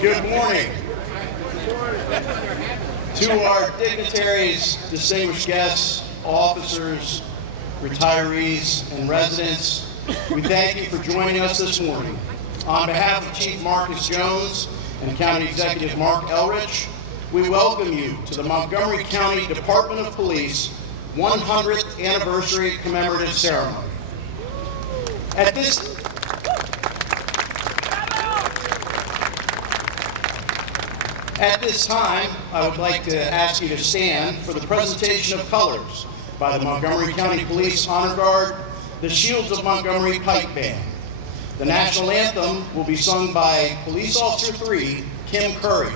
Good morning. To our dignitaries, distinguished guests, officers, retirees, and residents, we thank you for joining us this morning. On behalf of Chief Marcus Jones and County Executive Mark Elrich, we welcome you to the Montgomery County Department of Police 100th Anniversary Commemorative Ceremony. At this time, I would like to ask you to stand for the presentation of colors by the Montgomery County Police Honor Guard, the Shields of Montgomery Pipe Band. The national anthem will be sung by Police Officer 3, Kim Curry.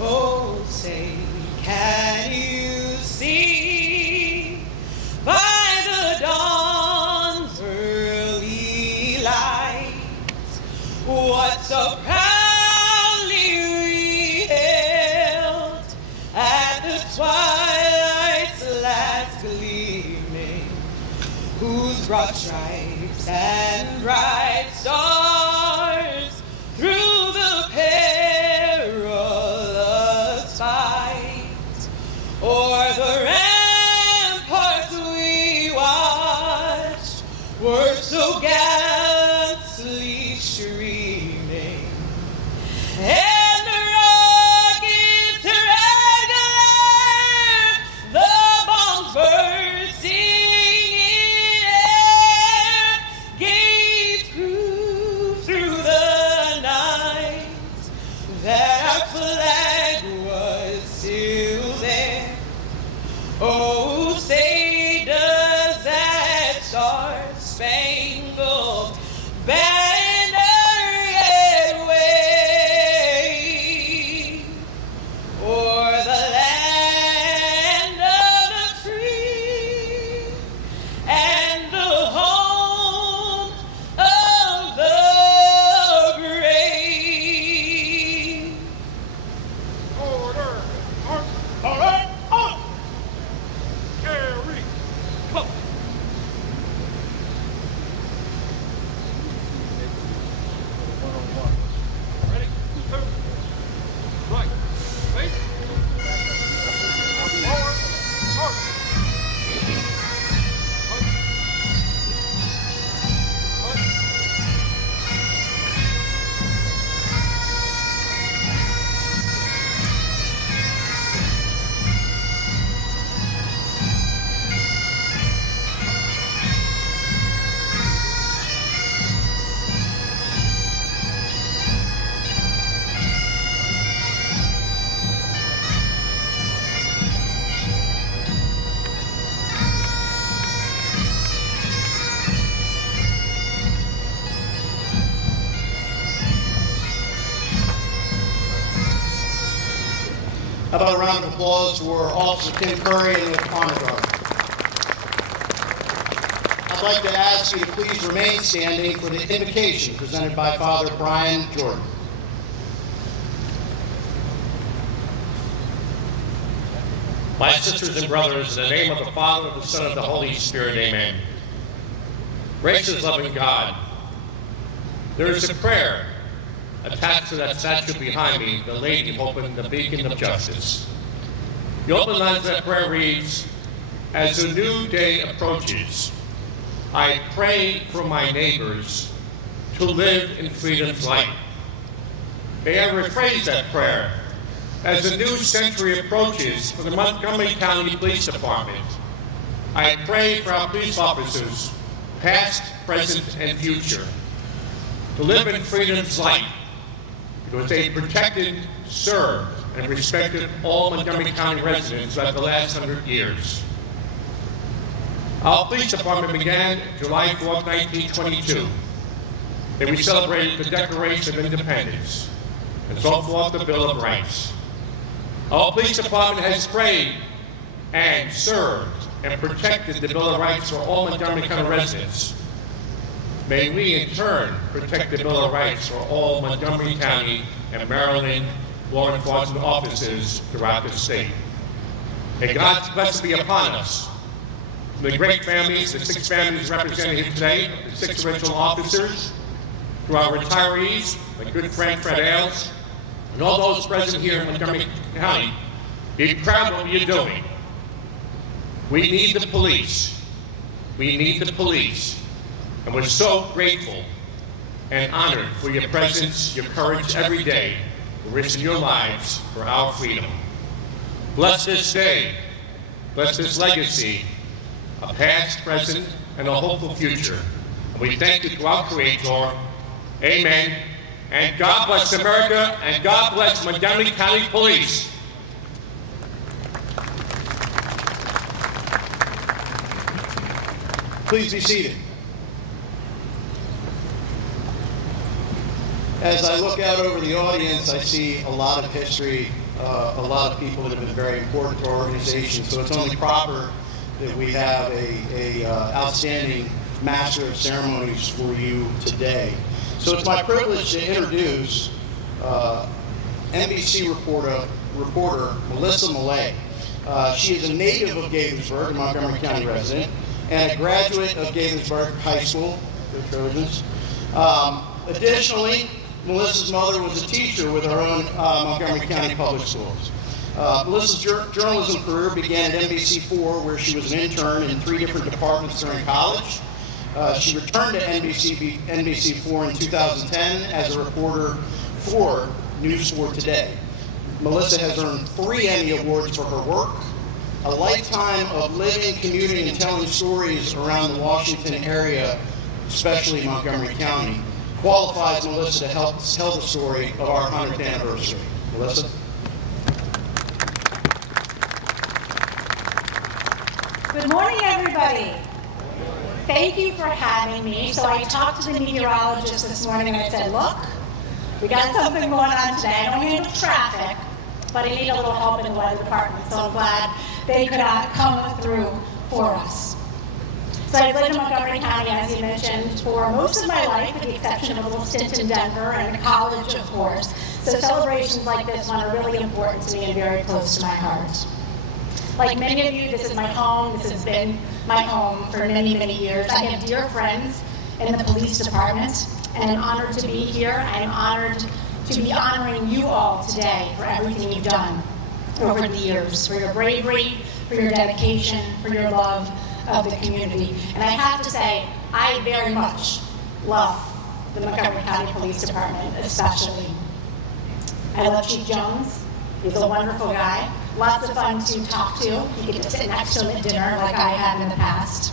Oh, say, can you see by the dawn's early light what so proudly we hailed at the twilight's last gleaming, whose broad stripes and bright stars through the perilous fight o'er the ramparts we watched were so gallantly streaming, and the rockets irregular, the bombs bursting in air, gave proof through the night that our flag was still there. Oh, say does that star-spangled banner yet wave o'er the land of the free and the home of the brave? Order! All right, on! Carry! Close! Ready? Two. Right. Face. Forward. March. How about a round of applause for Officer Kim Curry and the Honor Guard? I'd like to ask you to please remain standing for the invocation presented by Father Brian Jordan. My sisters and brothers, in the name of the Father, the Son, and the Holy Spirit, amen. Gracious, loving God, there is a prayer attached to that statue behind me, the Lady holding the beacon of justice. The open lines of that prayer reads, as a new day approaches, I pray for my neighbors to live in freedom's light. May I rephrase that prayer? As a new century approaches for the Montgomery County Police Department, I pray for our police officers, past, present, and future, to live in freedom's light, because they protected, served, and respected all Montgomery County residents throughout the last 100 years. Our police department began July 4th, 1922. Then we celebrated the Declaration of Independence and so forth the Bill of Rights. Our police department has prayed and served and protected the Bill of Rights for all Montgomery County residents. May we in turn protect the Bill of Rights for all Montgomery County and Maryland law enforcement officers throughout the state. May God's blessing be upon us. From the great families, the 6 families represented here today, the 6 original officers, to our retirees, my good friend Fred Ailes, and all those present here in Montgomery County, be proud of what you're doing. We need the police. We need the police. And we're so grateful and honored for your presence, your courage every day, for risking your lives for our freedom. Bless this day. Bless this legacy, a past, present, and a hopeful future. And we thank you to our Creator. Amen. And God bless America, and God bless Montgomery County Police. Please be seated. As I look out over the audience, I see a lot of history, a lot of people that have been very important to our organization, so it's only proper that we have a outstanding Master of Ceremonies for you today. So it's my privilege to introduce NBC reporter Melissa Millay. She is a native of Gaithersburg, a Montgomery County resident, and a graduate of Gaithersburg High School, the Trojans. Additionally, Melissa's mother was a teacher with our own Montgomery County Public Schools. Melissa's journalism career began at NBC4, where she was an intern in 3 different departments during college. She returned to NBC4 in 2010 as a reporter for News 4 Today. Melissa has earned 3 Emmy Awards for her work. A lifetime of living, commuting, and telling stories around the Washington area, especially Montgomery County, qualifies Melissa to help tell the story of our 100th anniversary. Melissa? Good morning, everybody. Thank you for having me. So I talked to the meteorologist this morning and I said, look, we got something going on today. I don't handle traffic, but I need a little help in the weather department, so I'm glad they could come through for us. So I've lived in Montgomery County, as you mentioned, for most of my life, with the exception of a little stint in Denver and college, of course. So celebrations like this one are really important to me and very close to my heart. Like many of you, this is my home. This has been my home for many, many years. I have dear friends in the police department, and I'm honored to be here. I'm honored to be honoring you all today for everything you've done over the years, for your bravery, for your dedication, for your love of the community. And I have to say, I very much love the Montgomery County Police Department, especially. I love Chief Jones. He's a wonderful guy. Lots of fun to talk to. You get to sit next to him at dinner like I have in the past.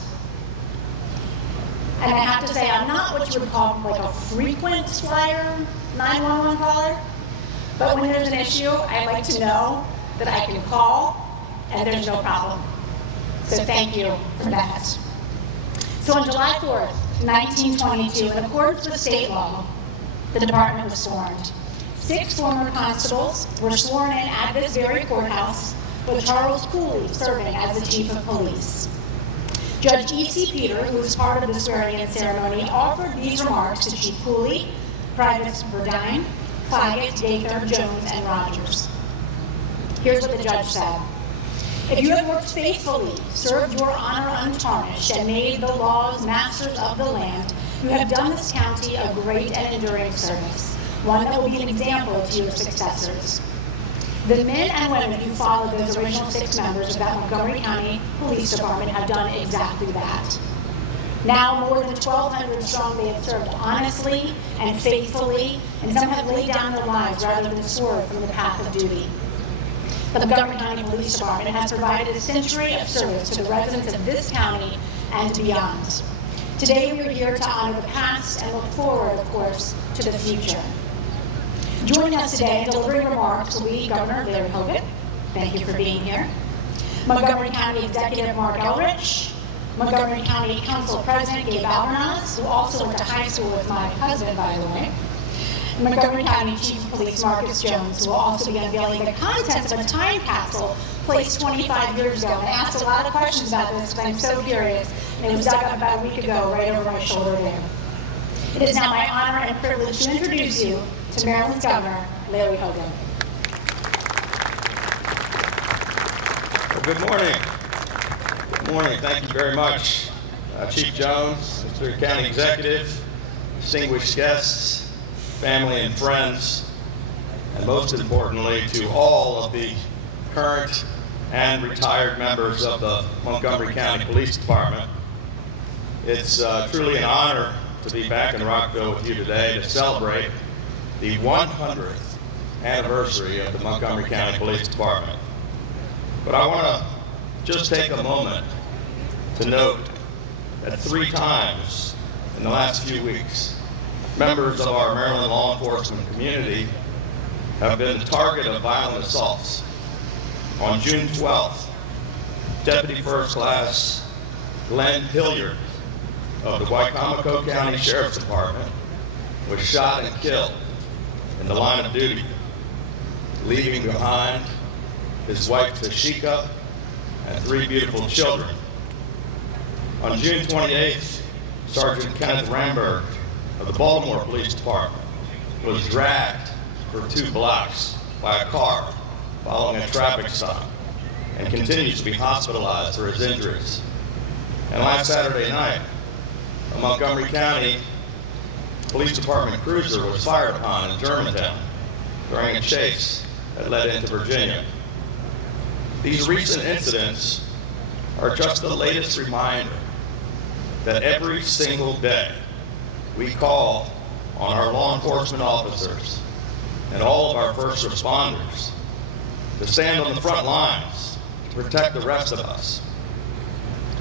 And I have to say, I'm not what you would call like a frequent flyer 911 caller, but when there's an issue, I like to know that I can call and there's no problem. So thank you for that. So on July 4th, 1922, in accordance with state law, the department was formed. 6 former constables were sworn in at this very courthouse, with Charles Cooley serving as the chief of police. Judge E.C. Peter, who was part of the swearing-in ceremony, offered these remarks to Chief Cooley, Privates Burdine, Claggett, Gaither, Jones, and Rogers. Here's what the judge said. If you have worked faithfully, served your honor untarnished, and made the laws masters of the land, you have done this county a great and enduring service, one that will be an example to your successors. The men and women who followed those original 6 members of that Montgomery County Police Department have done exactly that. Now more than 1,200 strong, they have served honestly and faithfully, and some have laid down their lives rather than swerve from the path of duty. The Montgomery County Police Department has provided a century of service to the residents of this county and beyond. Today we are here to honor the past and look forward, of course, to the future. Joining us today and delivering remarks will be Governor Larry Hogan. Thank you for being here. Montgomery County Executive Mark Elrich. Montgomery County Council President Gabe Albernas, who also went to high school with my husband, by the way. Montgomery County Chief of Police Marcus Jones, who will also be unveiling the contents of a time capsule placed 25 years ago. And I asked a lot of questions about this because I'm so curious, and it was dug up about a week ago right over my shoulder there. It is now my honor and privilege to introduce you to Maryland's Governor, Larry Hogan. Well, good morning. Good morning. Thank you very much, Chief Jones, Mr. County Executive, distinguished guests, family and friends, and most importantly, to all of the current and retired members of the Montgomery County Police Department. It's truly an honor to be back in Rockville with you today to celebrate the 100th anniversary of the Montgomery County Police Department. But I want to just take a moment to note that 3 times in the last few weeks, members of our Maryland law enforcement community have been the target of violent assaults. On June 12th, Deputy First Class Glenn Hilliard of the Wicomico County Sheriff's Department was shot and killed in the line of duty, leaving behind his wife Tashika and 3 beautiful children. On June 28th, Sergeant Kenneth Ramberg of the Baltimore Police Department was dragged for 2 blocks by a car following a traffic stop and continues to be hospitalized for his injuries. And last Saturday night, a Montgomery County Police Department cruiser was fired upon in Germantown during a chase that led into Virginia. These recent incidents are just the latest reminder that every single day we call on our law enforcement officers and all of our first responders to stand on the front lines to protect the rest of us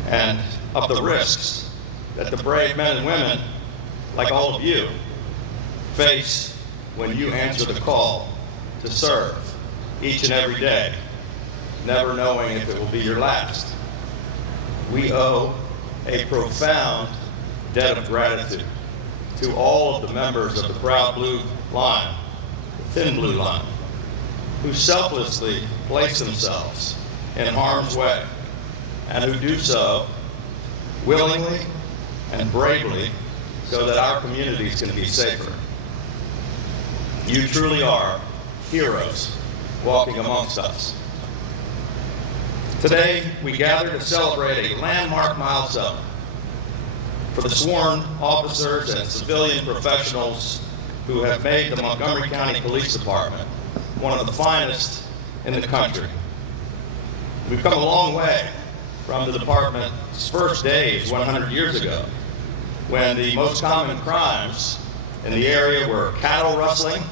and of the risks that the brave men and women, like all of you, face when you answer the call to serve each and every day, never knowing if it will be your last. We owe a profound debt of gratitude to all of the members of the proud blue line, the thin blue line, who selflessly place themselves in harm's way and who do so willingly and bravely so that our communities can be safer. You truly are heroes walking amongst us. Today, we gather to celebrate a landmark milestone for the sworn officers and civilian professionals who have made the Montgomery County Police Department one of the finest in the country. We've come a long way from the department's first days 100 years ago, when the most common crimes in the area were cattle rustling,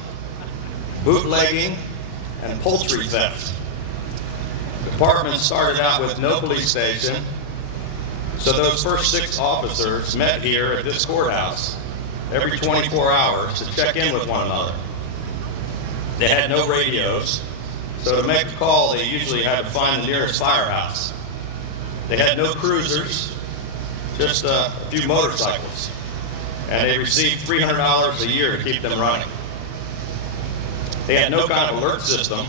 bootlegging, and poultry theft. The department started out with no police station, so those first 6 officers met here at this courthouse every 24 hours to check in with one another. They had no radios, so to make a call, they usually had to find the nearest firehouse. They had no cruisers, just a few motorcycles, and they received $300 a year to keep them running. They had no kind of alert system,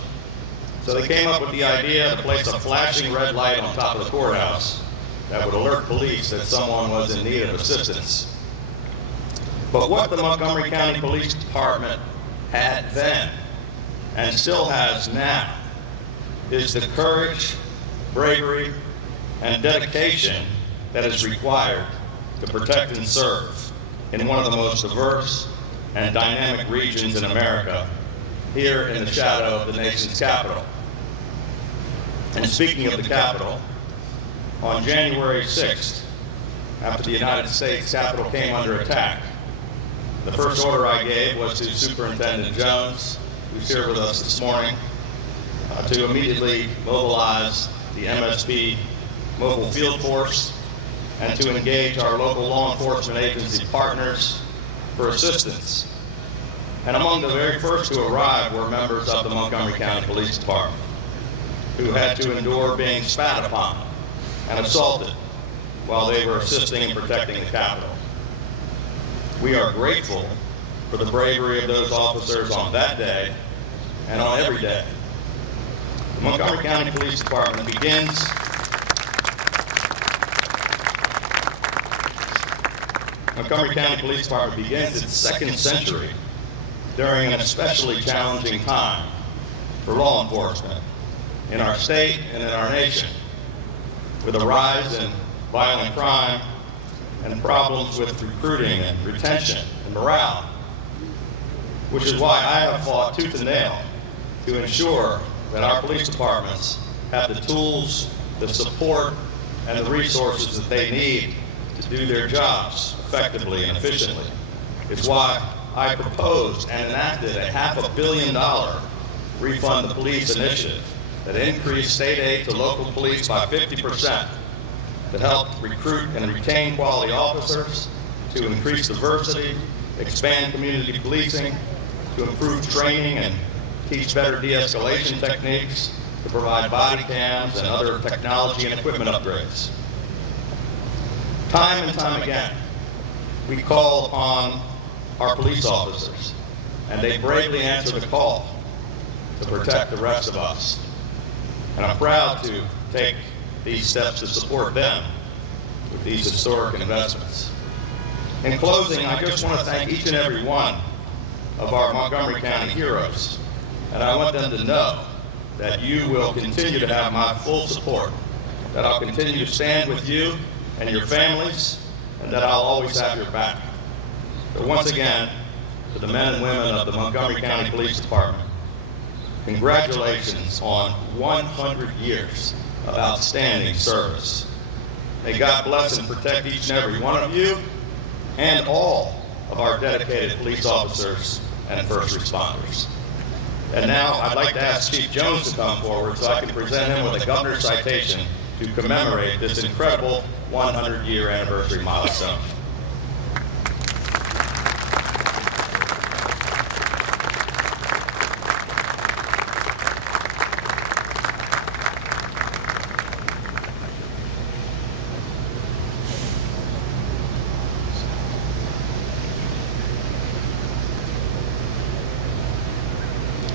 so they came up with the idea to place a flashing red light on top of the courthouse that would alert police that someone was in need of assistance. But what the Montgomery County Police Department had then, and still has now, is the courage, bravery, and dedication that is required to protect and serve in one of the most diverse and dynamic regions in America, here in the shadow of the nation's capital. And speaking of the capital, on January 6th, after the United States Capitol came under attack, the first order I gave was to Superintendent Jones, who's here with us this morning, to immediately mobilize the MSP Mobile Field Force and to engage our local law enforcement agency partners for assistance. And among the very first to arrive were members of the Montgomery County Police Department, who had to endure being spat upon and assaulted while they were assisting in protecting the Capitol. We are grateful for the bravery of those officers on that day and on every day. The Montgomery County Police Department begins its second century during an especially challenging time for law enforcement in our state and in our nation, with a rise in violent crime and problems with recruiting and retention and morale, which is why I have fought tooth and nail to ensure that our police departments have the tools, the support, and the resources that they need to do their jobs effectively and efficiently. It's why I proposed and enacted a $500 million Refund the Police initiative that increased state aid to local police by 50%, to help recruit and retain quality officers, to increase diversity, expand community policing, to improve training and teach better de-escalation techniques, to provide body cams and other technology and equipment upgrades. Time and time again, we call upon our police officers, and they bravely answer the call to protect the rest of us. And I'm proud to take these steps to support them with these historic investments. In closing, I just want to thank each and every one of our Montgomery County heroes, and I want them to know that you will continue to have my full support, that I'll continue to stand with you and your families, and that I'll always have your back. But once again, to the men and women of the Montgomery County Police Department, congratulations on 100 years of outstanding service. May God bless and protect each and every one of you and all of our dedicated police officers and first responders. And now I'd like to ask Chief Jones to come forward so I can present him with a governor's citation to commemorate this incredible 100-year anniversary milestone.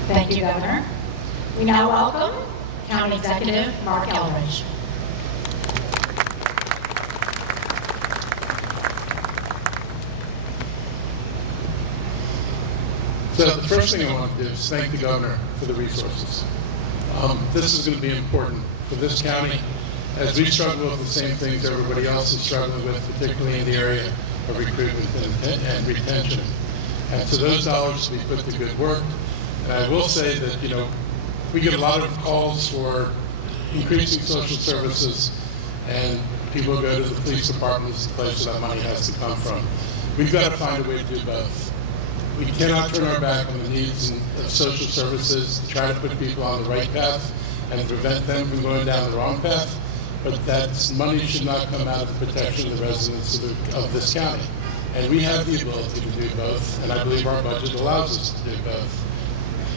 Thank you, Governor. We now welcome County Executive Mark Eldridge. So the first thing I want to do is thank the governor for the resources. This is going to be important for this county as we struggle with the same things everybody else is struggling with, particularly in the area of recruitment and retention. And so those dollars will be put to good work. And I will say that, we get a lot of calls for increasing social services, and people go to the police department as the place where that money has to come from. We've got to find a way to do both. We cannot turn our back on the needs of social services to try to put people on the right path and prevent them from going down the wrong path, but that money should not come out of the protection of the residents of this county. And we have the ability to do both, and I believe our budget allows us to do both.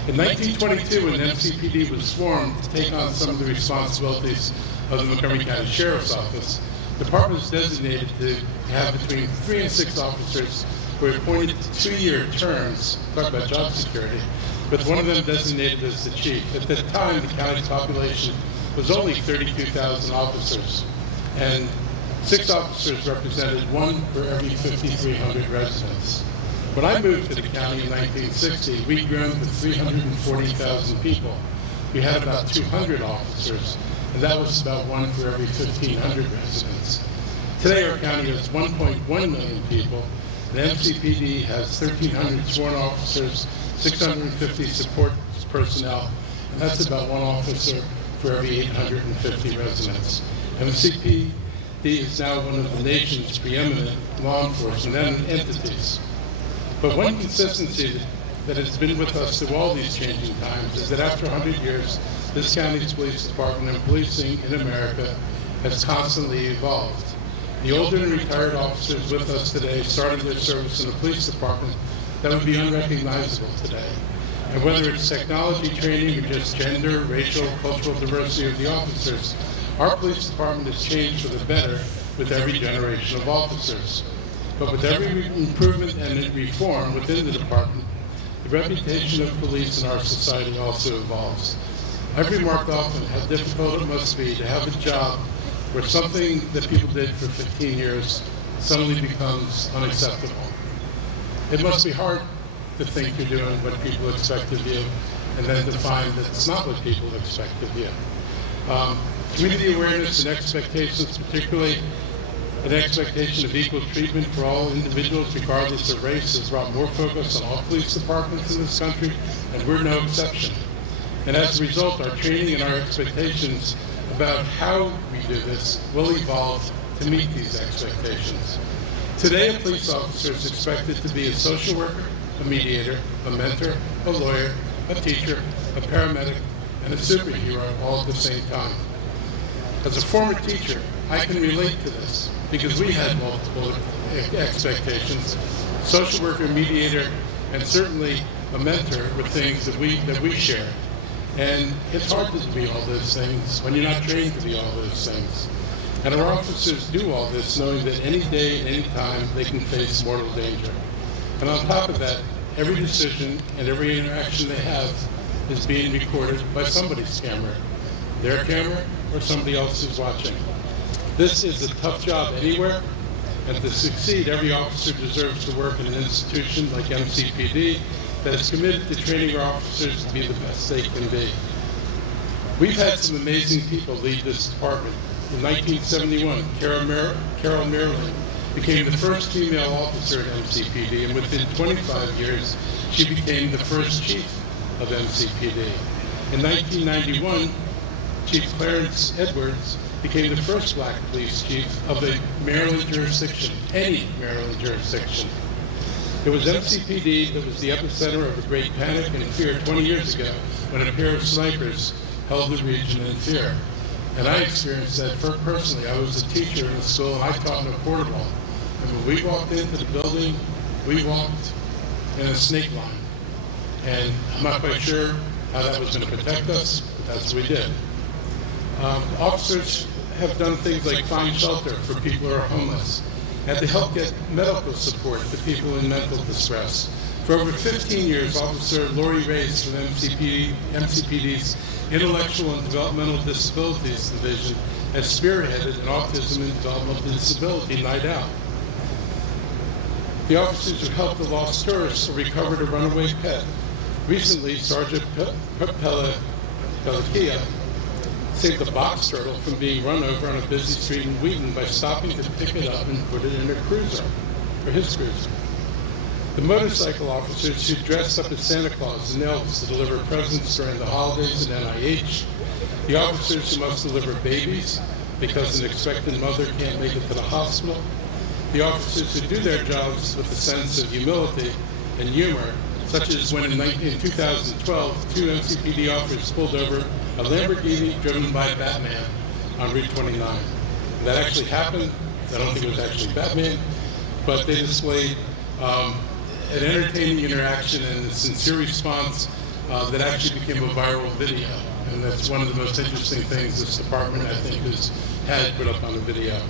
In 1922, when MCPD was formed to take on some of the responsibilities of the Montgomery County Sheriff's Office, the department was designated to have between 3 and 6 officers who were appointed to 2-year terms, talk about job security, with one of them designated as the chief. At the time, the county's population was only 32,000 officers, and 6 officers represented 1 for every 5,300 residents. When I moved to the county in 1960, we'd grown to 340,000 people. We had about 200 officers, and that was about 1 for every 1,500 residents. Today, our county has 1.1 million people. The MCPD has 1,300 sworn officers, 650 support personnel, and that's about 1 officer for every 850 residents. MCPD is now one of the nation's preeminent law enforcement entities. But one consistency that has been with us through all these changing times is that after 100 years, this county's police department and policing in America has constantly evolved. The older and retired officers with us today started their service in the police department that would be unrecognizable today. And whether it's technology training or just gender, racial, cultural diversity of the officers, our police department has changed for the better with every generation of officers. But with every improvement and reform within the department, the reputation of police in our society also evolves. I've remarked often how difficult it must be to have a job where something that people did for 15 years suddenly becomes unacceptable. It must be hard to think you're doing what people expect of you and then to find that it's not what people expect of you. Community awareness and expectations, particularly an expectation of equal treatment for all individuals regardless of race, has brought more focus on all police departments in this country, and we're no exception. And as a result, our training and our expectations about how we do this will evolve to meet these expectations. Today, a police officer is expected to be a social worker, a mediator, a mentor, a lawyer, a teacher, a paramedic, and a superhero all at the same time. As a former teacher, I can relate to this because we had multiple expectations. Social worker, mediator, and certainly a mentor were things that we shared. And it's hard to be all those things when you're not trained to be all those things. And our officers do all this knowing that any day, any time, they can face mortal danger. And on top of that, every decision and every interaction they have is being recorded by somebody's camera, their camera or somebody else who's watching. This is a tough job anywhere, and to succeed, every officer deserves to work in an institution like MCPD that is committed to training our officers to be the best they can be. We've had some amazing people lead this department. In 1971, Carol Maryland became the first female officer at MCPD, and within 25 years, she became the first chief of MCPD. In 1991, Chief Clarence Edwards became the first black police chief of a Maryland jurisdiction, any Maryland jurisdiction. It was MCPD that was the epicenter of the Great Panic and Fear 20 years ago when a pair of snipers held the region in fear. And I experienced that personally. I was a teacher in a school and I taught in a quarter ball. And when we walked into the building, we walked in a snake line. And I'm not quite sure how that was going to protect us, but that's what we did. Officers have done things like find shelter for people who are homeless and to help get medical support to people in mental distress. For over 15 years, Officer Lori Reyes from MCPD's Intellectual and Developmental Disabilities Division has spearheaded an Autism and Developmental Disability Night Out. The officers have helped a lost tourist or recovered a runaway pet. Recently, Sergeant Pelikia saved a box turtle from being run over on a busy street in Wheaton by stopping to pick it up and put it in her cruiser, or his cruiser. The motorcycle officers who dressed up as Santa Claus and elves to deliver presents during the holidays at NIH, the officers who must deliver babies because an expectant mother can't make it to the hospital, the officers who do their jobs with a sense of humility and humor, such as when in 2012, 2 MCPD officers pulled over a Lamborghini driven by Batman on Route 29. That actually happened. I don't think it was actually Batman, but they displayed an entertaining interaction and a sincere response that actually became a viral video. And that's one of the most interesting things this department, I think, has had put up on the video.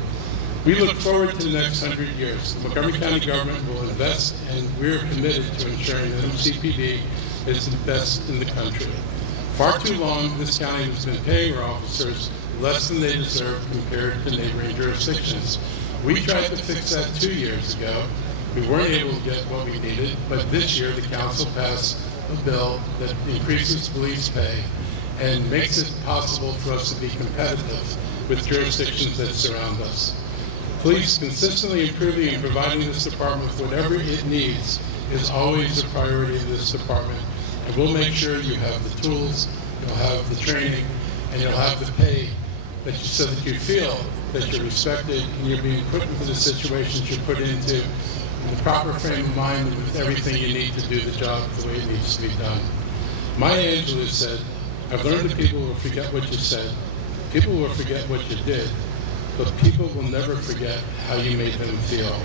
We look forward to the next 100 years. The Montgomery County government will invest, and we're committed to ensuring that MCPD is the best in the country. far too long, this county has been paying our officers less than they deserve compared to neighboring jurisdictions. We tried to fix that 2 years ago. We weren't able to get what we needed, but this year the council passed a bill that increases police pay and makes it possible for us to be competitive with jurisdictions that surround us. Police consistently improving and providing this department with whatever it needs is always a priority of this department. And we'll make sure you have the tools, you'll have the training, and you'll have the pay so that you feel that you're respected and you're being put into the situations you're put into in the proper frame of mind and with everything you need to do the job the way it needs to be done. Maya Angelou said, I've learned that people will forget what you said, people will forget what you did, but people will never forget how you made them feel.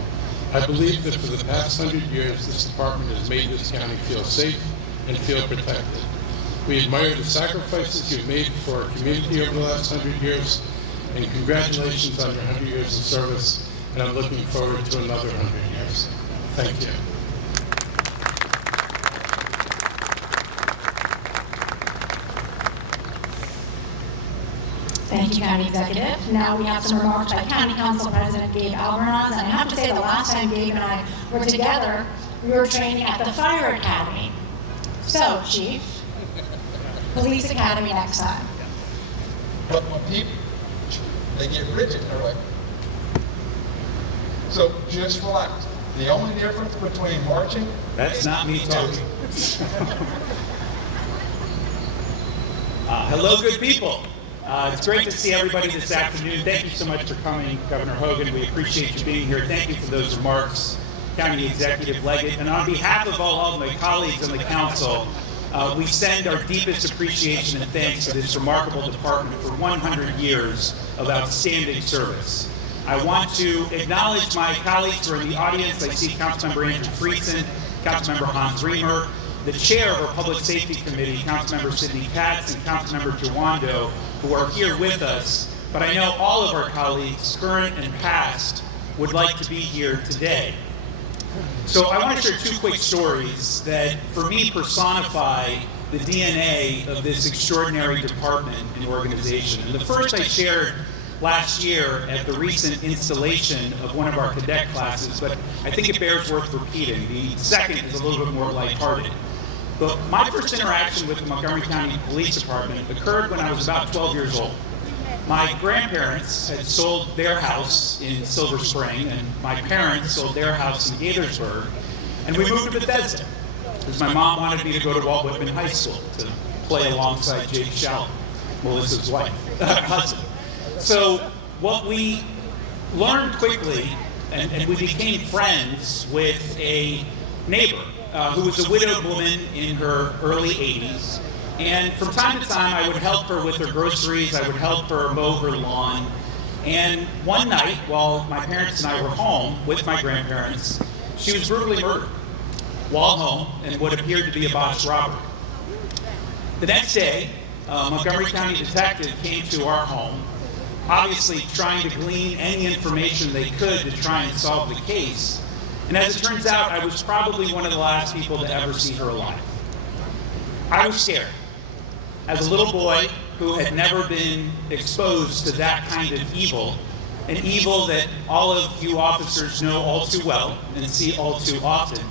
I believe that for the past 100 years, this department has made this county feel safe and feel protected. We admire the sacrifices you've made for our community over the last 100 years, and congratulations on your 100 years of service, and I'm looking forward to another 100 years. Thank you. Thank you, County Executive. Now we have some remarks by County Council President Gabe Albornoz. And I have to say, the last time Gabe and I were together, we were training at the Fire Academy. So, Chief, Police Academy next time. But when people, they get rigid in their way. So just relax. The only difference between marching... That's not me talking. Hello, good people. It's great to see everybody this afternoon. Thank you so much for coming, Governor Hogan. We appreciate you being here. Thank you for those remarks, County Executive Leggett. And on behalf of all of my colleagues on the council, we send our deepest appreciation and thanks to this remarkable department for 100 years of outstanding service. I want to acknowledge my colleagues who are in the audience. I see Councilmember Andrew Friesen, Councilmember Hans Reamer, the chair of our Public Safety Committee, Councilmember Sidney Katz, and Councilmember Jawando, who are here with us. But I know all of our colleagues, current and past, would like to be here today. So I want to share two quick stories that, for me, personify the DNA of this extraordinary department and organization. And the first I shared last year at the recent installation of one of our cadet classes, but I think it bears worth repeating. The second is a little bit more lighthearted. But my first interaction with the Montgomery County Police Department occurred when I was about 12 years old. My grandparents had sold their house in Silver Spring, and my parents sold their house in Gaithersburg, and we moved to Bethesda, because my mom wanted me to go to Walt Whitman High School to play alongside Jake Shallop, Melissa's wife, husband. So what we learned quickly, and we became friends with a neighbor who was a widowed woman in her early 80s. And from time to time, I would help her with her groceries. I would help her mow her lawn. And one night, while my parents and I were home with my grandparents, she was brutally murdered while home in what appeared to be a botched robbery. The next day, a Montgomery County detective came to our home, obviously trying to glean any information they could to try and solve the case. And as it turns out, I was probably one of the last people to ever see her alive. I was scared. As a little boy who had never been exposed to that kind of evil, an evil that all of you officers know all too well and see all too often.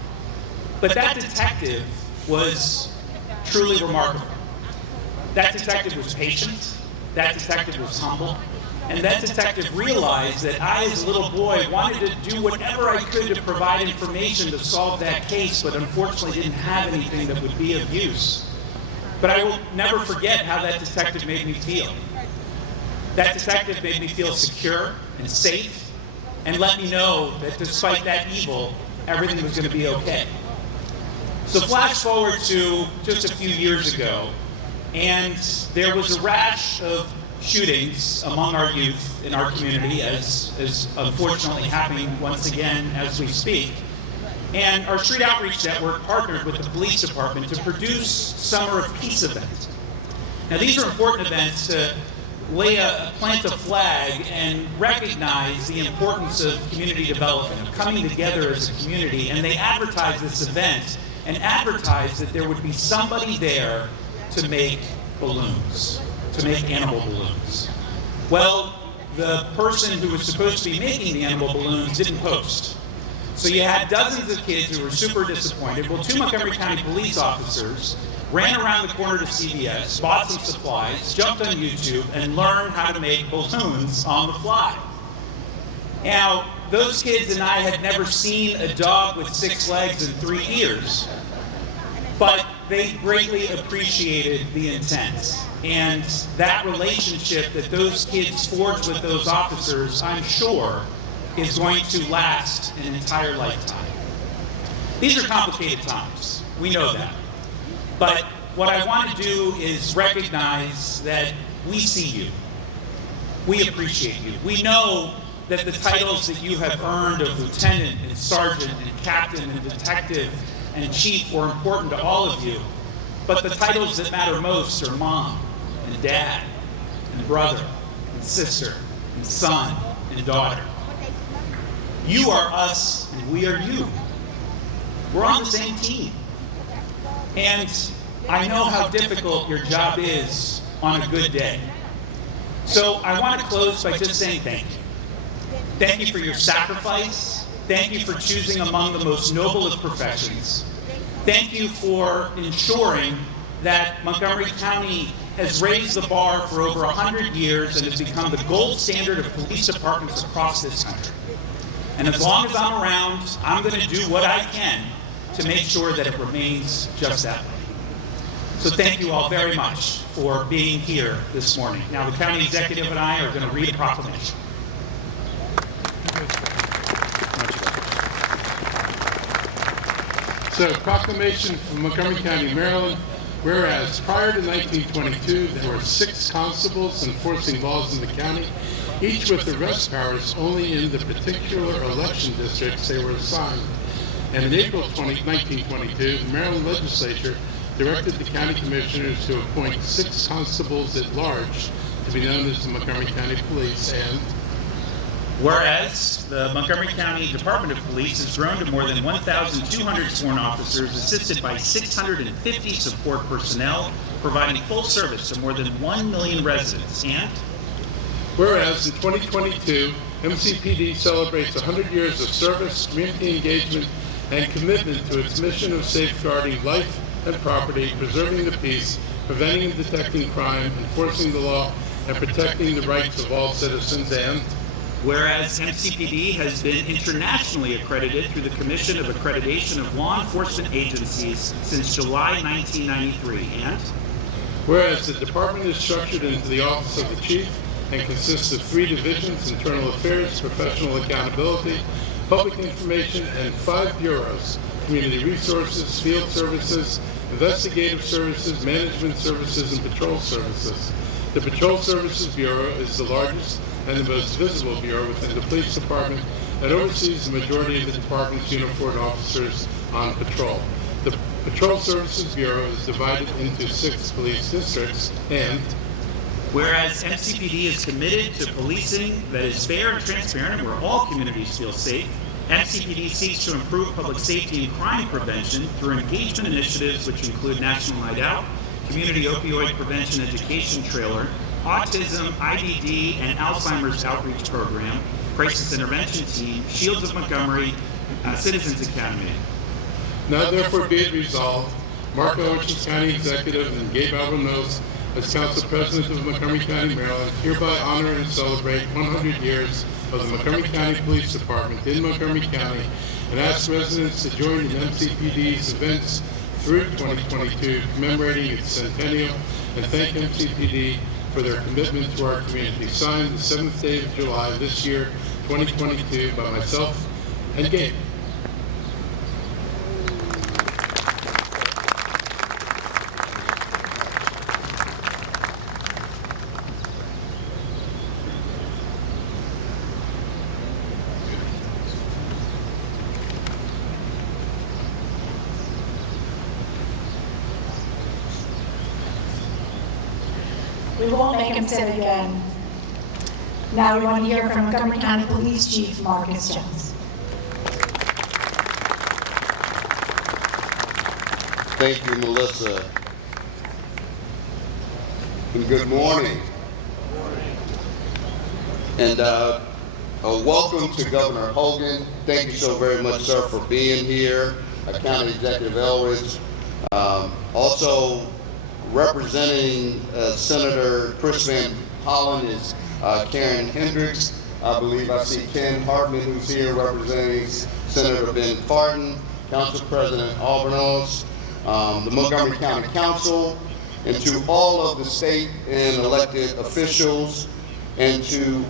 But that detective was truly remarkable. That detective was patient. That detective was humble. And that detective realized that I, as a little boy, wanted to do whatever I could to provide information to solve that case, but unfortunately didn't have anything that would be of use. But I will never forget how that detective made me feel. That detective made me feel secure and safe, and let me know that despite that evil, everything was going to be okay. So flash forward to just a few years ago, and there was a rash of shootings among our youth in our community, as is unfortunately happening once again as we speak. And our Street Outreach Network partnered with the police department to produce Summer of Peace events. Now, these are important events to plant a flag and recognize the importance of community development, of coming together as a community. And they advertised this event and advertised that there would be somebody there to make balloons, to make animal balloons. Well, the person who was supposed to be making the animal balloons didn't post. So you had dozens of kids who were super disappointed. Well, 2 Montgomery County police officers ran around the corner to CVS, bought some supplies, jumped on YouTube, and learned how to make balloons on the fly. Now, those kids and I had never seen a dog with 6 legs and 3 ears, but they greatly appreciated the intent. And that relationship that those kids forged with those officers, I'm sure, is going to last an entire lifetime. These are complicated times. We know that. But what I want to do is recognize that we see you. We appreciate you. We know that the titles that you have earned of lieutenant and sergeant and captain and detective and chief were important to all of you. But the titles that matter most are mom and dad and brother and sister and son and daughter. You are us and we are you. We're on the same team. And I know how difficult your job is on a good day. So I want to close by just saying thank you. Thank you for your sacrifice. Thank you for choosing among the most noble of professions. Thank you for ensuring that Montgomery County has raised the bar for over 100 years and has become the gold standard of police departments across this country. And as long as I'm around, I'm going to do what I can to make sure that it remains just that way. So thank you all very much for being here this morning. Now the county executive and I are going to read a proclamation. So, proclamation from Montgomery County, Maryland. Whereas prior to 1922, there were 6 constables enforcing laws in the county, each with arrest powers only in the particular election districts they were assigned. And in April 1922, the Maryland legislature directed the county commissioners to appoint 6 constables at large to be known as the Montgomery County Police. And whereas the Montgomery County Department of Police has grown to more than 1,200 sworn officers, assisted by 650 support personnel, providing full service to more than 1 million residents. And whereas in 2022, MCPD celebrates 100 years of service, community engagement, and commitment to its mission of safeguarding life and property, preserving the peace, preventing and detecting crime, enforcing the law, and protecting the rights of all citizens. And whereas MCPD has been internationally accredited through the Commission of Accreditation of Law Enforcement Agencies since July 1993. And whereas the department is structured into the Office of the Chief and consists of 3 divisions: Internal Affairs, Professional Accountability, Public Information, and 5 bureaus: Community Resources, Field Services, Investigative Services, Management Services, and Patrol Services. The Patrol Services Bureau is the largest and the most visible bureau within the police department and oversees the majority of the department's uniformed officers on patrol. The Patrol Services Bureau is divided into 6 police districts. And whereas MCPD is committed to policing that is fair and transparent and where all communities feel safe, MCPD seeks to improve public safety and crime prevention through engagement initiatives which include National Night Out, Community Opioid Prevention Education Trailer, Autism, IBD, and Alzheimer's Outreach Program, Crisis Intervention Team, Shields of Montgomery, Citizens Academy. Now therefore be it resolved, Mark Owen's County Executive and Gabe Albanos, as Council President of Montgomery County, Maryland, hereby honor and celebrate 100 years of the Montgomery County Police Department in Montgomery County and ask residents to join in MCPD's events through 2022, commemorating its centennial, and thank MCPD for their commitment to our community. Signed the 7th day of July this year, 2022, by myself and Gabe. We won't make him sit again. Now we want to hear from Montgomery County Police Chief Marcus Jones. Thank you, Melissa. And good morning. And welcome to Governor Hogan. Thank you so very much, sir, for being here. County Executive Elridge. Also representing Senator Chris Van Hollen is Karen Hendricks. I believe I see Ken Hartman, who's here representing Senator Ben Cardin, Council President Albornoz, the Montgomery County Council, and to all of the state and elected officials, and to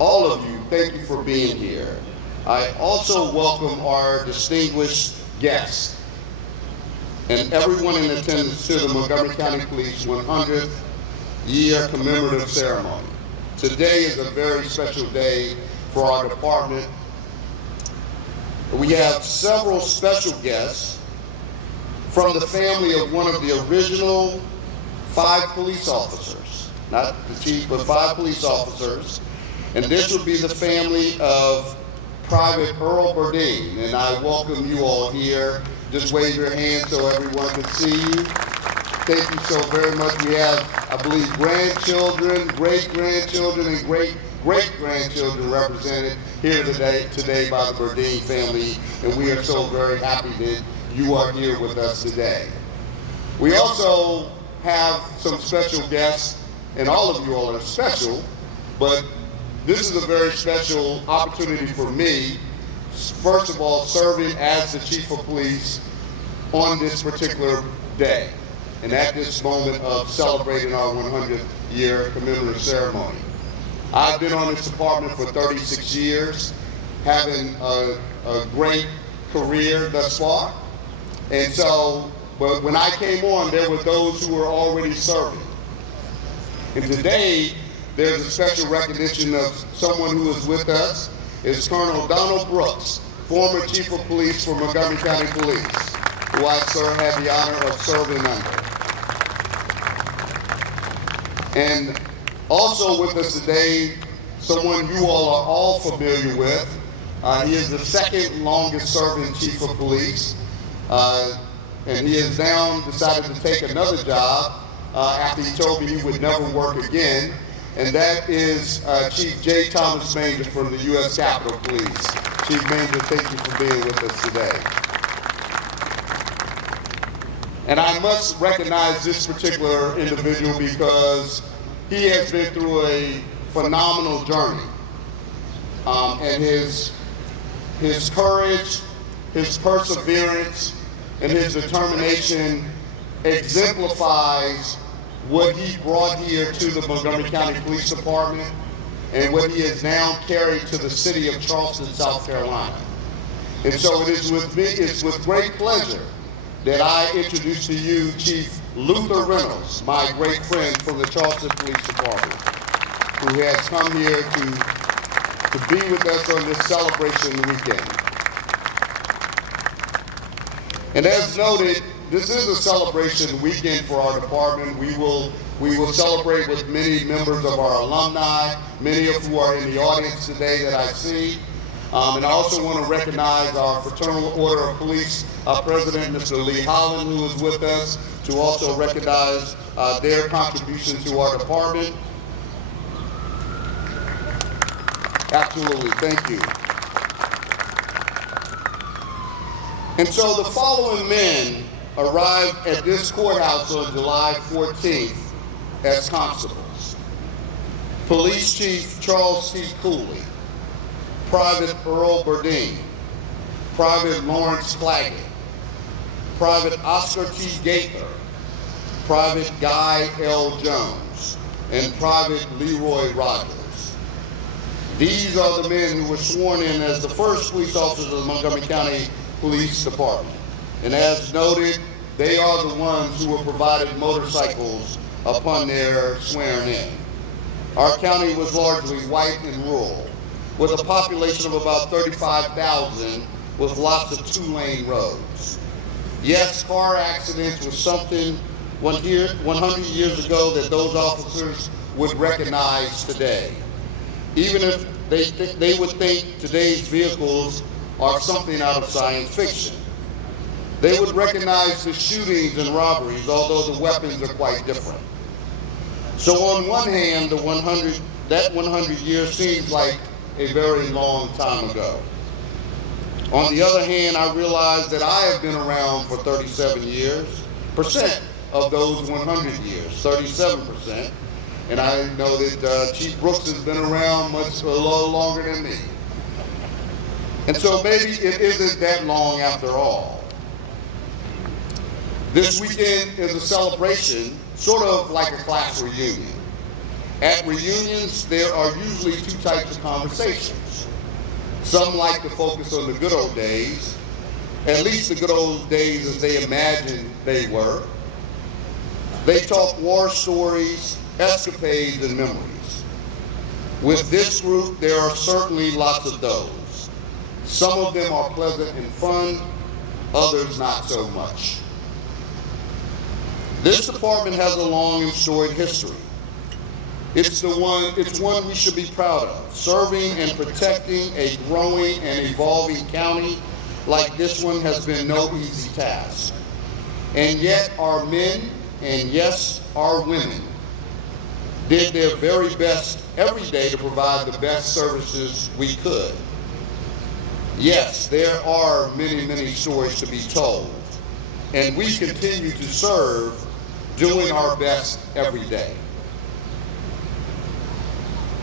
all of you, thank you for being here. I also welcome our distinguished guests and everyone in attendance to the Montgomery County Police 100th year commemorative ceremony. Today is a very special day for our department. We have several special guests from the family of one of the original 5 police officers, not the chief, but 5 police officers. And this would be the family of Private Earl Burdine. And I welcome you all here. Just wave your hand so everyone can see you. Thank you so very much. We have, I believe, grandchildren, great-grandchildren, and great-great-grandchildren represented here today by the Burdine family. And we are so very happy that you are here with us today. We also have some special guests, and all of you all are special, but this is a very special opportunity for me, first of all, serving as the Chief of Police on this particular day, and at this moment of celebrating our 100th year commemorative ceremony. I've been on this department for 36 years, having a great career thus far, and so, but when I came on, there were those who were already serving. And today, there's a special recognition of someone who is with us. It's Colonel Donald Brooks, former Chief of Police for Montgomery County Police, who I had the honor of serving under. And also with us today, someone you all are all familiar with. He is the second longest serving Chief of Police. And he has now decided to take another job after he told me he would never work again. And that is Chief J. Thomas Manger from the U.S. Capitol Police. Chief Manger, thank you for being with us today. And I must recognize this particular individual because he has been through a phenomenal journey. And his courage, his perseverance, and his determination exemplifies what he brought here to the Montgomery County Police Department and what he has now carried to the city of Charleston, South Carolina. And so it's with great pleasure that I introduce to you Chief Luther Reynolds, my great friend from the Charleston Police Department, who has come here to be with us on this celebration weekend. And as noted, this is a celebration weekend for our department. We will celebrate with many members of our alumni, many of who are in the audience today that I see. And I also want to recognize our Fraternal Order of Police President, Mr. Lee Holland, who is with us, to also recognize their contribution to our department. Absolutely, thank you. And so the following men arrived at this courthouse on July 14th as constables. Police Chief Charles C. Cooley, Private Earl Burdine, Private Lawrence Claggett, Private Oscar T. Gaither, Private Guy L. Jones, and Private Leroy Rogers. These are the men who were sworn in as the first police officers of the Montgomery County Police Department. And as noted, they are the ones who were provided motorcycles upon their swearing in. Our county was largely white and rural, with a population of about 35,000 with lots of 2-lane roads. Yes, car accidents was something 100 years ago that those officers would recognize today. Even if they would think today's vehicles are something out of science fiction. They would recognize the shootings and robberies, although the weapons are quite different. So on one hand, that 100 years seems like a very long time ago. On the other hand, I realize that I have been around for 37 years, percent of those 100 years, 37%. And I know that Chief Brooks has been around a little longer than me. And so maybe it isn't that long after all. This weekend is a celebration, sort of like a class reunion. At reunions, there are usually two types of conversations. Some like to focus on the good old days, at least the good old days as they imagined they were. They talk war stories, escapades, and memories. With this group, there are certainly lots of those. Some of them are pleasant and fun, others not so much. This department has a long and storied history. It's one we should be proud of. Serving and protecting a growing and evolving county like this one has been no easy task. And yet our men, and yes, our women, did their very best every day to provide the best services we could. Yes, there are many, many stories to be told, and we continue to serve, doing our best every day.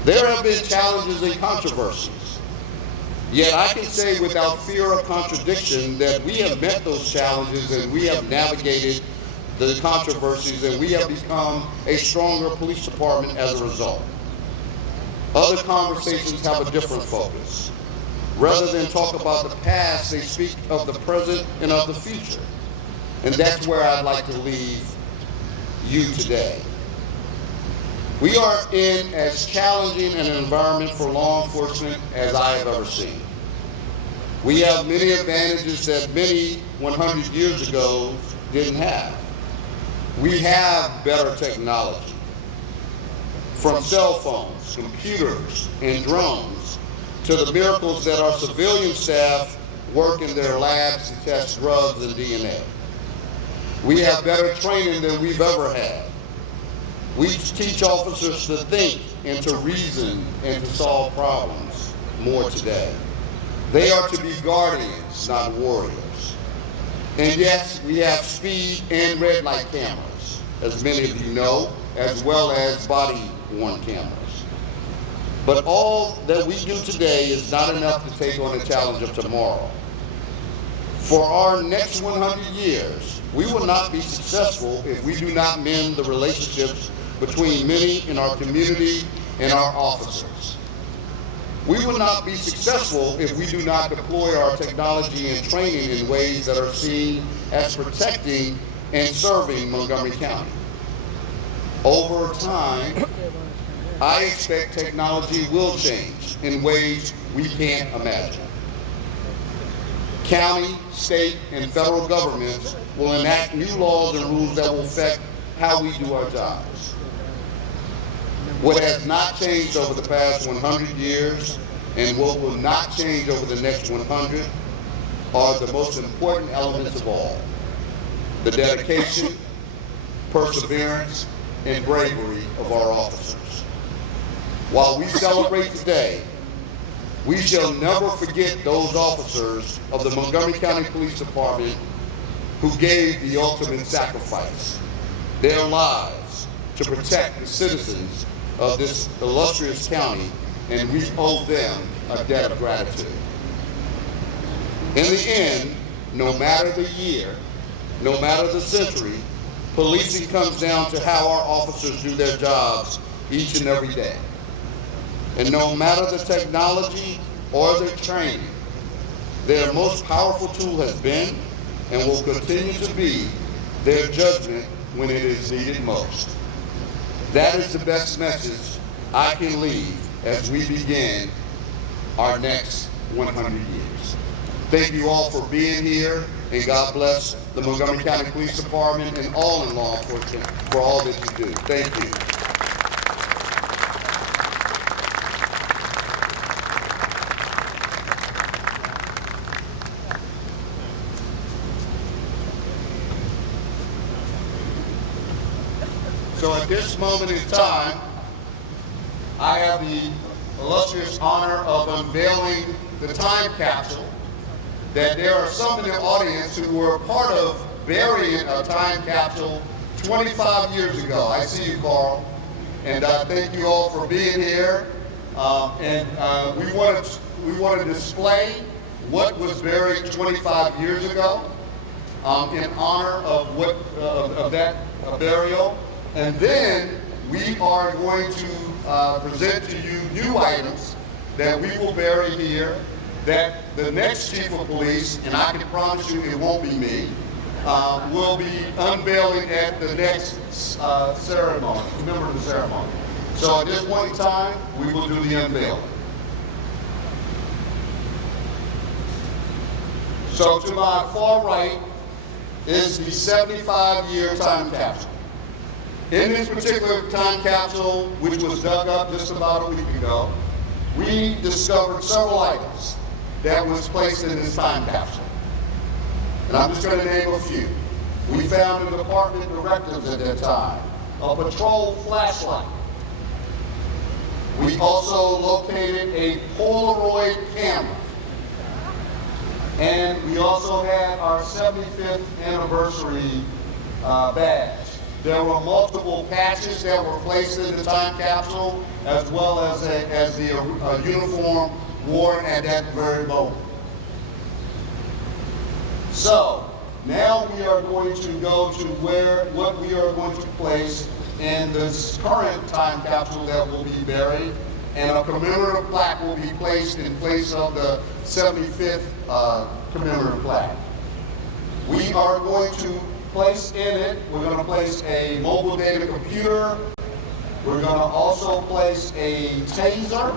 There have been challenges and controversies, yet I can say without fear of contradiction that we have met those challenges and we have navigated the controversies and we have become a stronger police department as a result. Other conversations have a different focus. Rather than talk about the past, they speak of the present and of the future. And that's where I'd like to leave you today. We are in as challenging an environment for law enforcement as I have ever seen. We have many advantages that many 100 years ago didn't have. We have better technology. From cell phones, computers, and drones, to the miracles that our civilian staff work in their labs to test drugs and DNA. We have better training than we've ever had. We teach officers to think and to reason and to solve problems more today. They are to be guardians, not warriors. And yes, we have speed and red light cameras, as many of you know, as well as body-worn cameras. But all that we do today is not enough to take on the challenge of tomorrow. For our next 100 years, we will not be successful if we do not mend the relationships between many in our community and our officers. We will not be successful if we do not deploy our technology and training in ways that are seen as protecting and serving Montgomery County. Over time, I expect technology will change in ways we can't imagine. County, state, and federal governments will enact new laws and rules that will affect how we do our jobs. What has not changed over the past 100 years and what will not change over the next 100 are the most important elements of all: the dedication, perseverance, and bravery of our officers. While we celebrate today, we shall never forget those officers of the Montgomery County Police Department who gave the ultimate sacrifice, their lives, to protect the citizens of this illustrious county, and we owe them a debt of gratitude. In the end, no matter the year, no matter the century, policing comes down to how our officers do their jobs each and every day. And no matter the technology or their training, their most powerful tool has been and will continue to be their judgment when it is needed most. That is the best message I can leave as we begin our next 100 years. Thank you all for being here, and God bless the Montgomery County Police Department and all in law enforcement for all that you do. Thank you. So at this moment in time, I have the illustrious honor of unveiling the time capsule that there are some in the audience who were part of burying a time capsule 25 years ago. I see you, Carl, and thank you all for being here. We want to display what was buried 25 years ago in honor of that burial, and then we are going to present to you new items that we will bury here that the next chief of police, and I can promise you it won't be me, will be unveiling at the next ceremony, commemorative ceremony. So at this point in time, we will do the unveiling. So to my far right is the 75-year time capsule. In this particular time capsule, which was dug up just about a week ago, we discovered several items that was placed in this time capsule. And I'm just going to name a few. We found the department directives at that time, a patrol flashlight. We also located a Polaroid camera. And we also had our 75th anniversary badge. There were multiple patches that were placed in the time capsule, as well as the uniform worn at that very moment. So now we are going to go to what we are going to place in this current time capsule that will be buried, and a commemorative plaque will be placed in place of the 75th commemorative plaque. We are going to place in it, we're going to place a mobile data computer. We're going to also place a taser.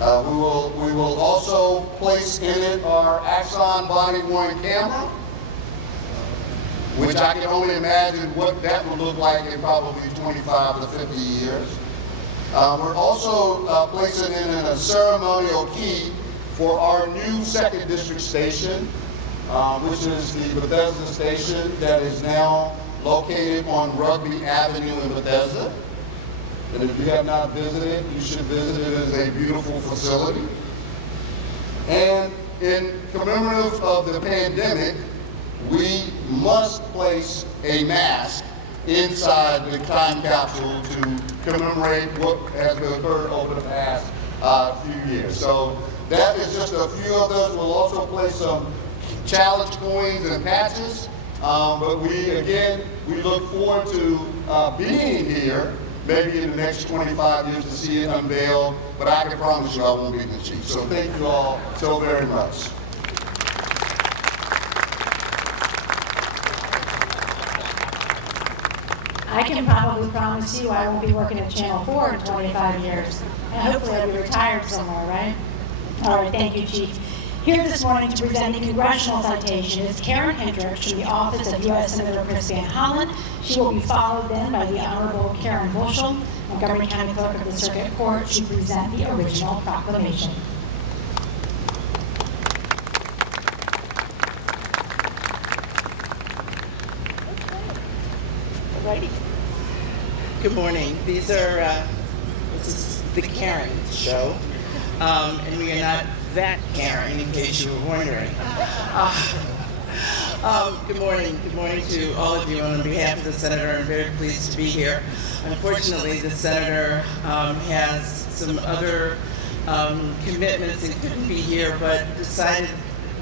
We will also place in it our Axon body-worn camera, which I can only imagine what that would look like in probably 25 to 50 years. We're also placing in a ceremonial key for our new 2nd District station, which is the Bethesda station that is now located on Rugby Avenue in Bethesda. And if you have not visited, you should visit it. It is a beautiful facility. And in commemorative of the pandemic, we must place a mask inside the time capsule to commemorate what has occurred over the past few years. So that is just a few of those. We'll also place some challenge coins and patches. But we look forward to being here maybe in the next 25 years to see it unveiled, but I can promise you I won't be the chief. So thank you all so very much. I can probably promise you I won't be working at Channel 4 in 25 years. And hopefully I'll be retired somewhere, right? All right, thank you, Chief. Here this morning to present the congressional citation is Karen Hendricks from the office of U.S. Senator Chris Van Hollen. She will be followed then by the Honorable Karen Bushel, Montgomery County Clerk of the Circuit Court, to present the original proclamation. Alrighty. Good morning. This is the Karen show, and we are not that Karen, in case you were wondering. Good morning to all of you. On behalf of the Senator, I'm very pleased to be here. Unfortunately, the Senator has some other commitments and couldn't be here, but decided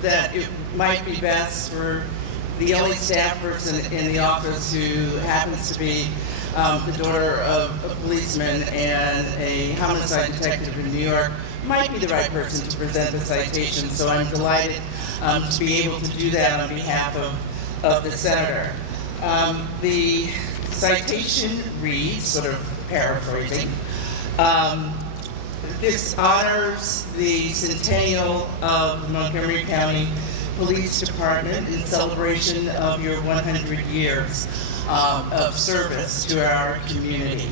that it might be best for the only staff person in the office who happens to be the daughter of a policeman and a homicide detective in New York, might be the right person to present the citation. So I'm delighted to be able to do that on behalf of the Senator. The citation reads, sort of paraphrasing, this honors the centennial of the Montgomery County Police Department in celebration of your 100 years of service to our community.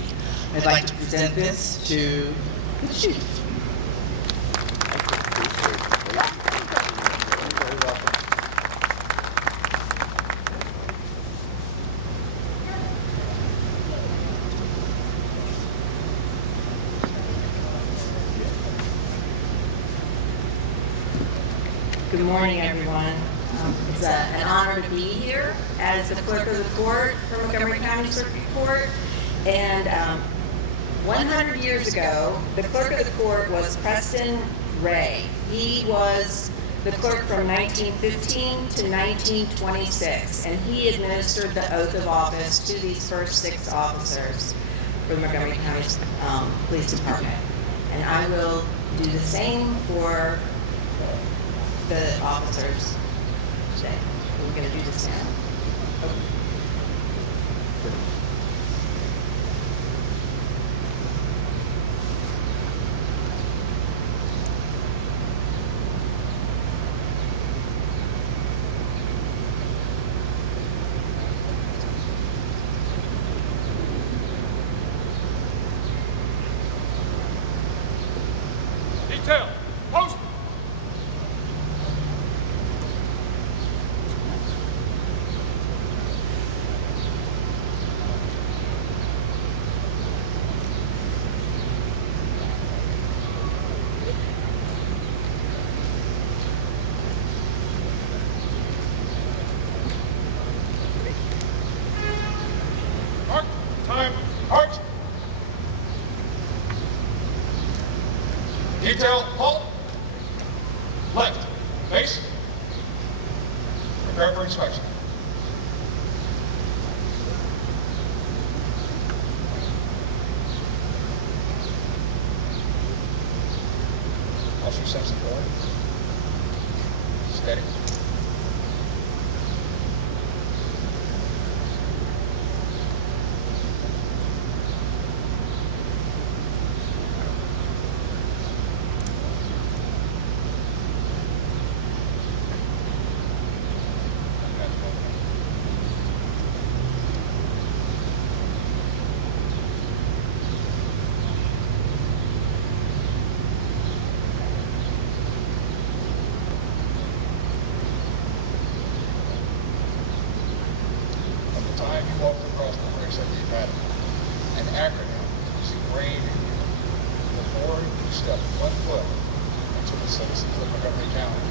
I'd like to present this to the Chief. Very welcome. Good morning, everyone. It's an honor to be here as the clerk of the court for Montgomery County Circuit Court. And 100 years ago, the clerk of the court was Preston Ray. He was the clerk from 1915 to 1926, and he administered the oath of office to these first 6 officers for the Montgomery County Police Department. And I will do the same for the officers today. We're going to do this now. Detail, post. Mark, time, march. Detail, halt. Left, face. Prepare for inspection. Officer Simpson, forward. Steady. From the time you walked across the bricks of the academy, an acronym is ingrained in you. Before you step one foot into the citizens of Montgomery County,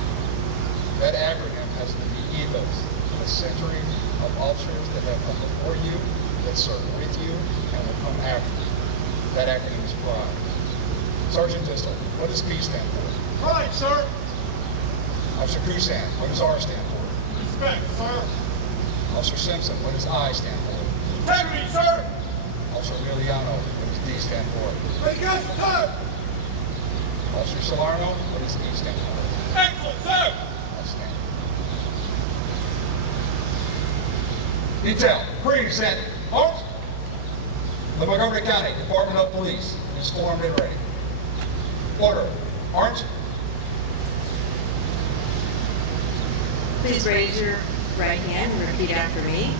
that acronym has been the ethos of a century of officers that have come before you, that serve with you, and will come after you. That acronym is PRIDE. Sergeant Distel, what does P stand for? Pride, sir. Officer Kusan, what does R stand for? Respect, sir. Officer Simpson, what does I stand for? Integrity, sir. Officer Emiliano, what does D stand for? Very good, sir. Officer Salerno, what does E stand for? Excellent, sir. Outstanding. Detail, present, march. The Montgomery County Department of Police is formed and ready. Order, march. Please raise your right hand and repeat after me.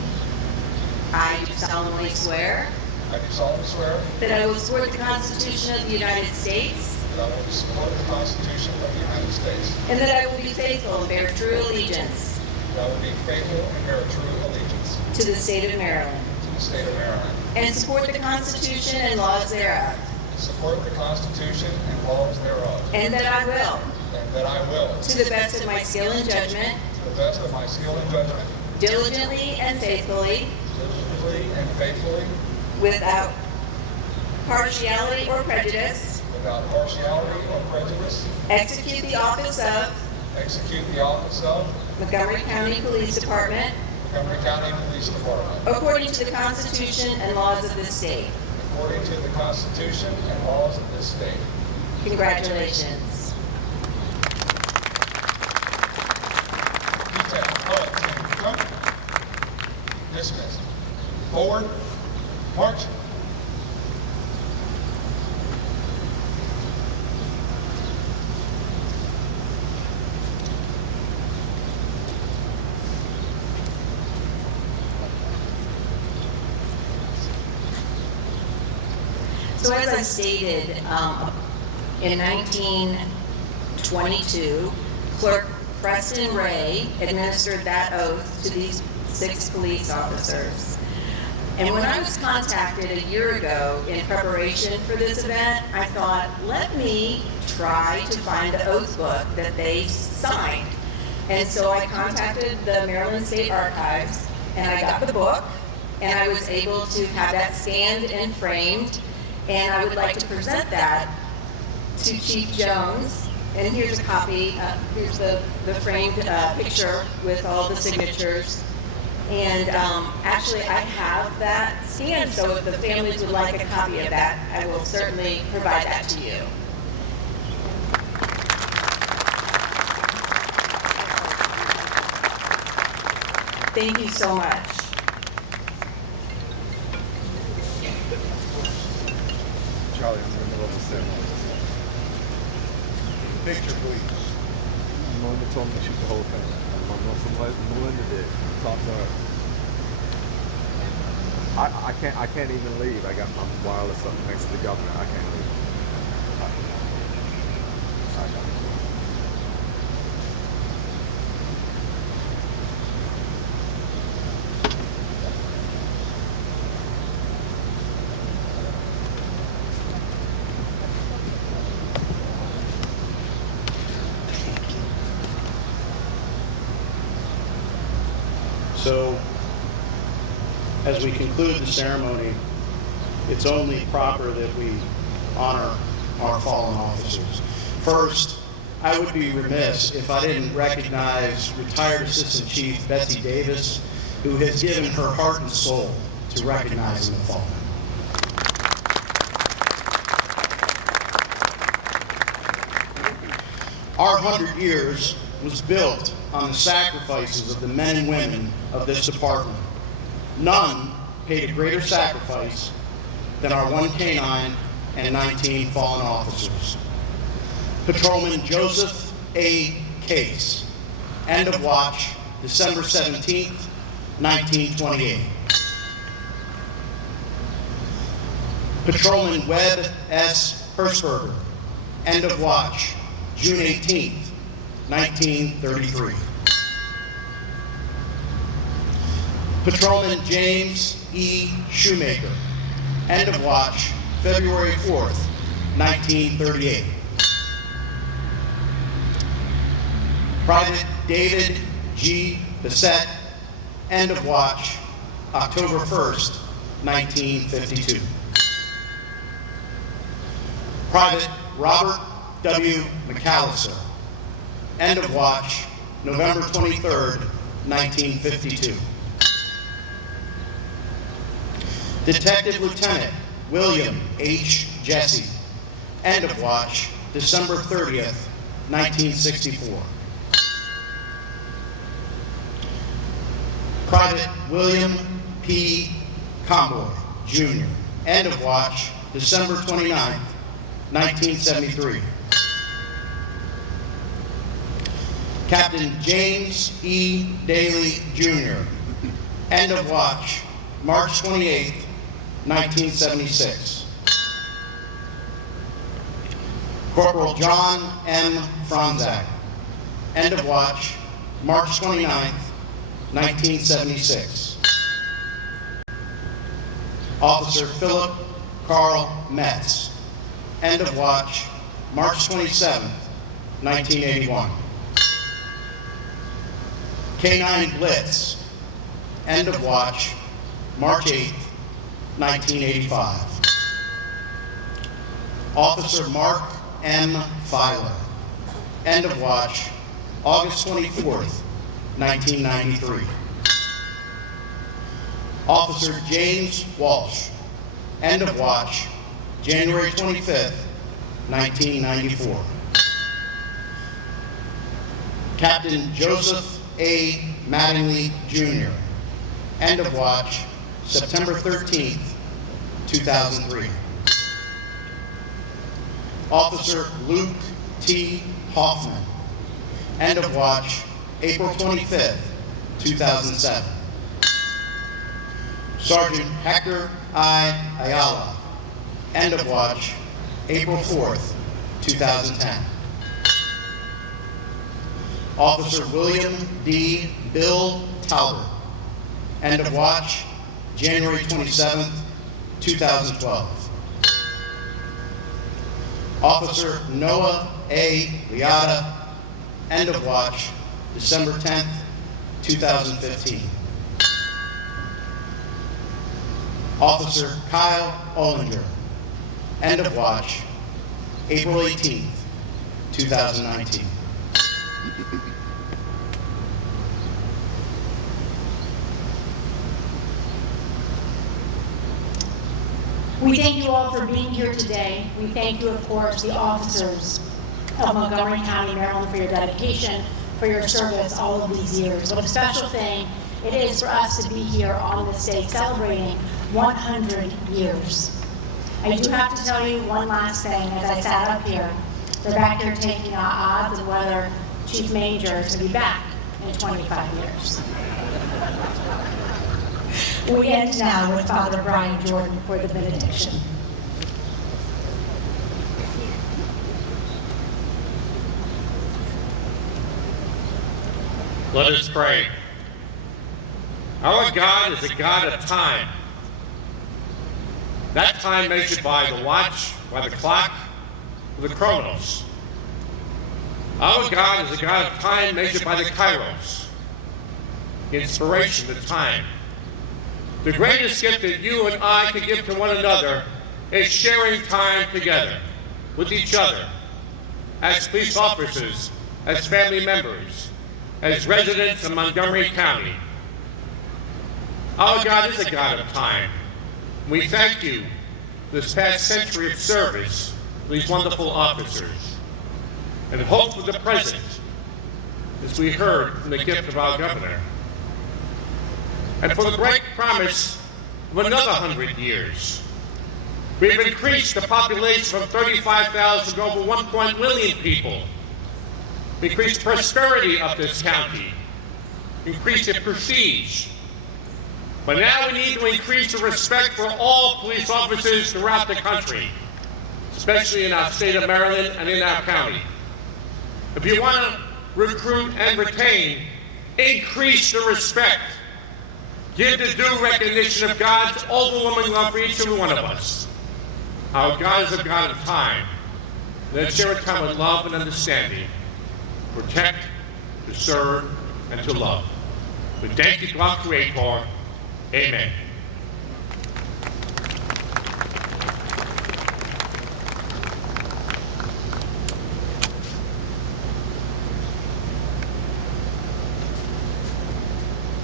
I do solemnly swear I do solemnly swear that I will support the Constitution of the United States that I will support the Constitution of the United States, and that I will be faithful and bear true allegiance that I will be faithful and bear true allegiance to the state of Maryland to the state of Maryland, and support the Constitution and laws thereof, support the Constitution and laws thereof, and that I will, and that I will, to the best of my skill and judgment, to the best of my skill and judgment, diligently and faithfully, diligently and faithfully, without partiality or prejudice, without partiality or prejudice, execute the office of execute the office of Montgomery County Police Department Montgomery County Police Department according to the Constitution and laws of this state. according to the Constitution and laws of this state. Congratulations. Detail, team, jump. Dismiss. Forward, march. So as I stated, in 1922, Clerk Preston Ray administered that oath to these 6 police officers. And when I was contacted a year ago in preparation for this event, I thought, let me try to find the oath book that they signed. And so I contacted the Maryland State Archives, and I got the book, and I was able to have that scanned and framed, and I would like to present that to Chief Jones. And here's a copy, here's the framed picture with all the signatures. And actually, I have that scanned, so if the families would like a copy of that, I will certainly provide that to you. Thank you so much. Charlie, I'm in the middle of the ceremony. Picture, please. Mama told me to shoot the whole thing. My mom, Melinda did. Top dog. I can't even leave. I got my wireless up next to the governor. I can't leave. I got it. So, as we conclude the ceremony, it's only proper that we honor our fallen officers. First, I would be remiss if I didn't recognize retired Assistant Chief Betsy Davis, who has given her heart and soul to recognizing the fallen. Our 100 years was built on the sacrifices of the men and women of this department. None paid a greater sacrifice than our 1 K-9 and 19 fallen officers. Patrolman Joseph A. Case, end of watch, December 17th, 1928. Patrolman Webb S. Hershberger, end of watch, June 18th, 1933. Patrolman James E. Shoemaker, end of watch, February 4th, 1938. Private David G. Bissett, end of watch, October 1st, 1952. Private Robert W. McAllister, end of watch, November 23rd, 1952. Detective Lieutenant William H. Jesse, end of watch, December 30th, 1964. Private William P. Comboy, Jr., end of watch, December 29th, 1973. Captain James E. Daly, Jr., end of watch, March 28th, 1976. Corporal John M. Franzak, end of watch, March 29th, 1976. Officer Philip Carl Metz, end of watch, March 27th, 1981. K-9 Blitz, end of watch, March 8th, 1985. Officer Mark M. Filer, end of watch, August 24th, 1993. Officer James Walsh, end of watch, January 25th, 1994. Captain Joseph A. Mattingly, Jr., end of watch, September 13th, 2003. Officer Luke T. Hoffman, end of watch, April 25th, 2007. Sergeant Hector I. Ayala, end of watch, April 4th, 2010. Officer William D. Bill Talbot, end of watch, January 27th, 2012. Officer Noah A. Liata, end of watch, December 10th, 2015. Officer Kyle Ollinger, end of watch, April 18th, 2019. We thank you all for being here today. We thank you, of course, the officers of Montgomery County, Maryland, for your dedication, for your service all of these years. What a special thing it is for us to be here on this day celebrating 100 years. I do have to tell you one last thing. As I sat up here, they're back there taking odds on whether Chief Major to be back in 25 years. We end now with Father Brian Jordan for the benediction. Let us pray. Our God is a God of time. That time measured by the watch, by the clock, the chronos. Our God is a God of time measured by the kairos, the inspiration, the time. The greatest gift that you and I can give to one another is sharing time together with each other as police officers, as family members, as residents of Montgomery County. Our God is a God of time. We thank you for this past century of service for these wonderful officers, and hope for the present, as we heard from the gift of our governor, and for the great promise of another 100 years. We've increased the population from 35,000 to over 1 million people. We increased prosperity of this county, increased its prestige. But now we need to increase the respect for all police officers throughout the country, especially in our state of Maryland and in our county. If you want to recruit and retain, increase the respect. Give the due recognition of God's overwhelming love for each and every one of us. Our God is a God of time. Let's share a time with love and understanding. Protect, to serve, and to love. We thank you to our Creator. Amen.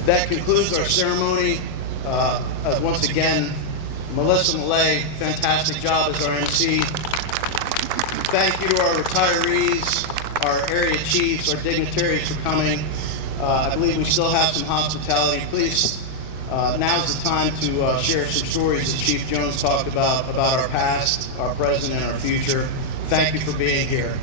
That concludes our ceremony. Once again, Melissa Millay, fantastic job as our MC. Thank you to our retirees, our area chiefs, our dignitaries for coming. I believe we still have some hospitality. Please, now's the time to share some stories that Chief Jones talked about our past, our present, and our future. Thank you for being here.